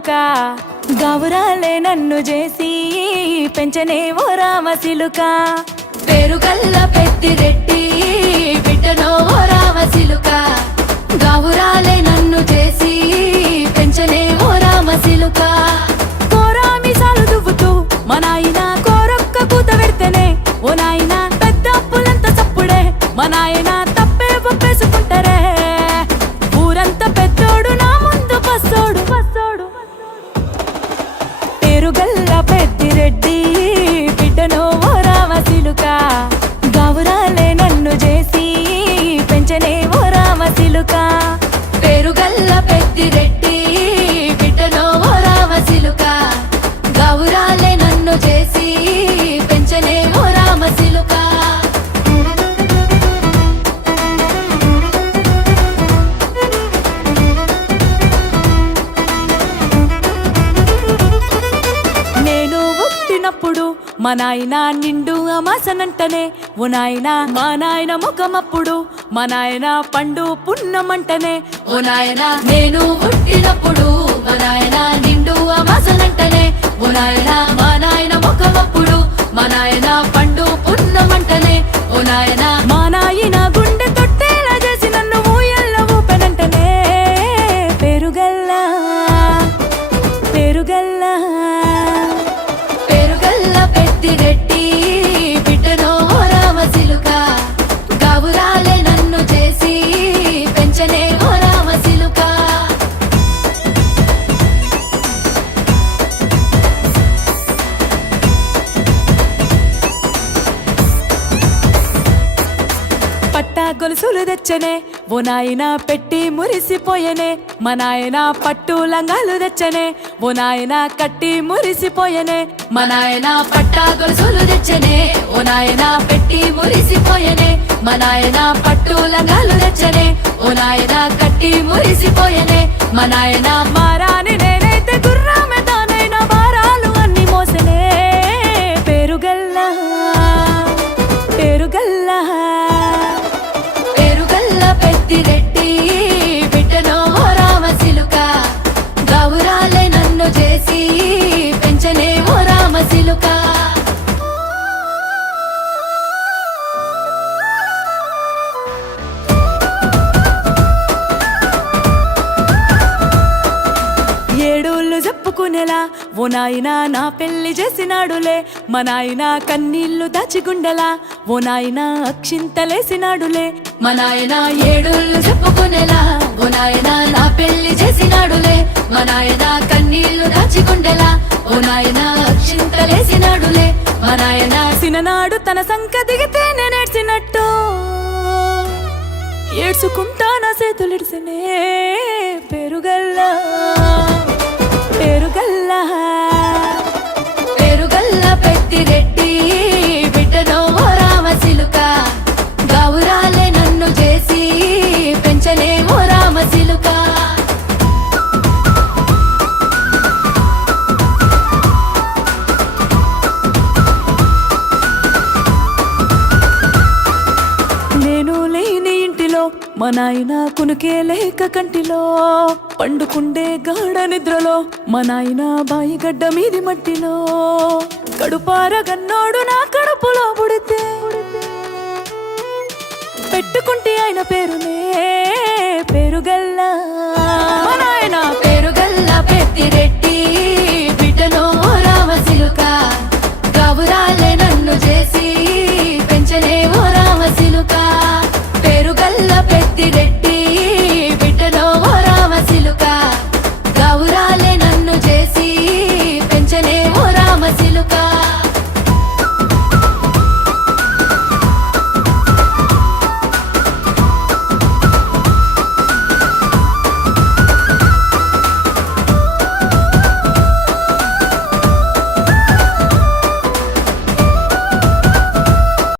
సిలుక గౌరాలే నన్ను చేసి పెంచనే ఓ రామ సిలుక పేరుగల్ల పెద్దిరెడ్డి బిడ్డనో ఓ రామ సిలుక గౌరాలే నన్ను చేసి పెంచనే ఓ రామ సిలుక కోరామిసాలు దువ్వుతూ మా నాయన కోరొక్క కూత పెడితేనే ఓ నాయన పెద్ద అప్పులంత చప్పుడే మా నాయన తప్పే ఒప్పేసుకుంటారే ఊరంతా పెద్దోడు నా ముందు పస్సోడు పస్సోడు పేరుగల్ల పెద్దిరెడ్డి బిడ్డనో ఓ రామ సిలుక గౌరాలే నన్ను చేసి పెంచనే ఓ రామ సిలుక పేరుగల్ల పెద్దిరెడ్డి బిడ్డనో ఓ రామ సిలుక గౌరాలే నన్ను చేసి పెంచనే ఓ రామ సిలుక నేను పుట్టినప్పుడు మా నాయన నిండు అమాసనంటనే ఓ నాయన మా నాయన ముఖమప్పుడు మా నాయన పండు పున్నమంటనే ఓ నాయనా నేను పుట్టినప్పుడు మా నాయన నిండు అమాసనంటనే ఓ నాయనా మా నాయన ముఖమప్పుడు మా నాయన పండు పున్నమంటనే ఓ నాయనా మా నాయన గుండె తొట్టేలా చేసి నన్ను ఊయల్ల ఊపెనంటనే పెరుగల్లా పెరుగల్లా పేరుగల్ల పెద్దిరెడ్డి బిడ్డనో ఓ రామ సిలుక గౌరాలే నన్ను చేసి పెంచనే ఓ రామ సిలుక పట్టా గొలుసులు తెచ్చనే ఓ నాయన పెట్టి మురిసిపోయనే మా నాయన పట్టు లంగాలు తెచ్చనే ఓ నాయన కట్టి మురిసిపోయనే మా నాయన పట్టా గొలుసులు తెచ్చనే ఓ నాయన పెట్టి మురిసిపోయనే మా నాయన పట్టు లంగాలు తెచ్చనే ఓ నాయన కట్టి మురిసిపోయనే మా నాయన మారాని నేనైతే గుర్రామె తానైనా భారాలు అన్ని మోసనే పేరుగల్లా పేరుగల్లా పేరుగల్ల పెద్దిరెడ్డి బిడ్డనో ఓ రామ సిలుక గౌరాలే నన్ను చేసి పెంచనే ఓ రామ సిలుక ఏడోళ్ళు చెప్పుకునేలా ఓ నాయన నా పెళ్లి చేసినాడులే మా నాయన కన్నీళ్లు దాచిగుండెలా ఓ నాయన అక్షింతలేసినాడులే మా నాయన ఏడుళ్ళు చెప్పుకునేలా ఓ నాయన నా పెళ్లి చేసినాడులే మా నాయన కన్నీళ్లు దాచిగుండెలా ఓ నాయన అక్షింతలేసినాడులే మా నాయన సిననాడు తన సంక దిగితే నేనేడ్చినట్టు ఏడ్చుకుంటా నా చేతులిడిసినే పెరుగల్లా పెరుగల్లా పేరుగల్ల పెద్దిరెడ్డి బిడ్డనో ఓ రామ సిలుక గౌరాలే నన్ను చేసి పెంచనే ఓ రామ సిలుక నేను లేని ఇంటిలో మా నాయన కునుకే లేక కంటిలో పండుకుండే గాఢ నిద్రలో మా నాయన బాయి గడ్డ మీది మట్టిలో కడుపార గన్నోడు నా కడుపులో పుడితే పెట్టుకుంటే ఆయన పేరునే పెరుగల్లా మా నాయన పేరుగల్ల పెద్దిరెడ్డి బిడ్డనో ఓ రామ సిలుక గౌరాలే నన్ను చేసి పెంచనే ఓ రామ సిలుక పేరుగల్ల పెద్దిరెడ్డి బిడ్డనో ఓ రామ సిలుక గౌరాలే నన్ను చేసి పెంచనే ఓ రామ సిలుక